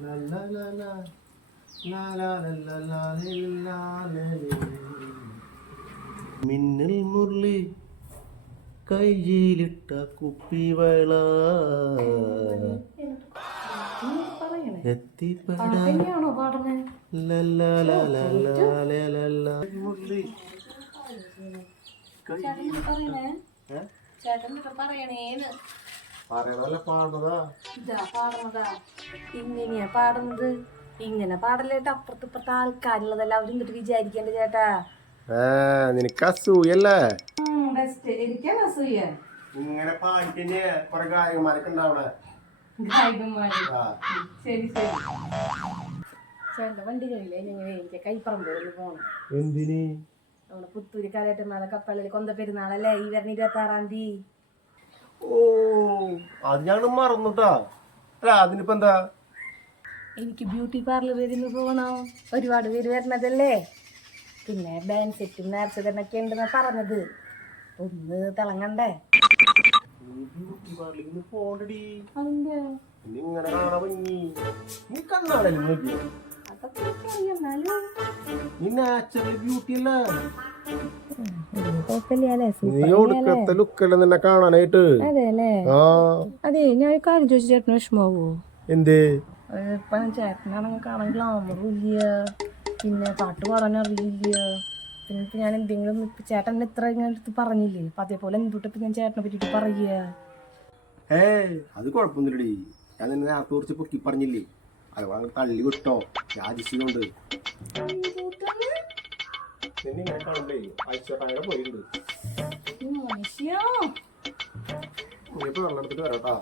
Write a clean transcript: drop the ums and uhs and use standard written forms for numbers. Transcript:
La la la la la la la la la la. Minnal Murali കയ്യിലിട്ട കുപ്പിവള പാട്ടന്നെയാണോ പാടുന്നത്? പറയണല്ല പാടുന്നതാ. ഇതാ പാടുന്നതാ, ഇങ്ങനെയാ പാടുന്നത്. ഇങ്ങനെ പാടല്ലേട്ടാ, അപ്പുറത്ത് ഇപ്പുറത്തെ ആൾക്കാരുള്ളതല്ല അവരും ഇങ്ങോട്ട് വിചാരിക്കണ്ട ചേട്ടാ. നിനക്ക് അസൂയല്ലേ? എനിക്കാണ് അസൂയ. ഇങ്ങനെ പാടിക്കന്നെ കുറെ ഗായകന്മാരൊക്കെ ഉണ്ടാവണേ. ഗായകന്മാര് ശരി ശരി. ചേട്ടന്റെ വണ്ടി കഴിയില്ലേ? ഞങ്ങൾ എനിക്ക് കൈപ്പറമ്പ് പോണം. എന്തിന്? നമ്മുടെ പുത്തൂര് കാലേട്ടന്മാരെ കപ്പലിൽ കൊന്ത പെരുന്നാളല്ലേ ഈ വരുന്ന 26-ാം തീയതി. ഓ, അത് ഞങ്ങള് മറന്നുട്ടാ. അല്ല അതിനിപ്പോ എന്താ? എനിക്ക് ബ്യൂട്ടി പാർലറിൽ നിന്ന് പോകണോ? ഒരുപാട് പേര് വരണതല്ലേ. പിന്നെ ബാൻഡ് സെറ്റും നേർച്ചതൊക്കെ ഉണ്ടെന്നാ പറഞ്ഞത്. ഒന്ന് തിളങ്ങണ്ടേ? ഇങ്ങനെ കാണാൻ ഭംഗി നീ കണ്ണാണല്ലോ നോക്കിയോ? നീ നാച്ചുറൽ ബ്യൂട്ടി അല്ലേ? നീ ഒടുക്കത്തെ ലുക്കല്ലേ നിന്നെ കാണാനായിട്ട്. അതെ, ഞാൻ കാര്യം ചോദിച്ചു ചേട്ടന് വിഷമാവോ? എന്തേ? ചേട്ടനാണെങ്കിൽ കാണാൻ ഗ്ലാമറും ഇല്ല, പിന്നെ പാട്ട് പാടാൻ അറിയില്ല. പിന്നെ ഇപ്പൊ ഞാൻ എന്തെങ്കിലും ചേട്ടൻ ഇത്ര അടുത്ത് പറഞ്ഞില്ലേ, അപ്പൊ അതേപോലെ എന്തുട്ടിപ്പോ ഞാൻ ചേട്ടനെ പറ്റിട്ട് പറയുക. അത് കുഴപ്പമൊന്നുമില്ലടി. ഞാൻ നിന്നെ നേരത്തെ കുറിച്ച് പൊക്കി പറഞ്ഞില്ലേ, അത് തള്ളി വിട്ടോ. ഞാൻ അതിശയുണ്ട് നിന്നെ കാണണ്ടേ. ഐശ്വര്യ പോയിട്ടുണ്ട്. ഇനിയിപ്പോ വെള്ളം എടുത്തിട്ട് വരാട്ടാ.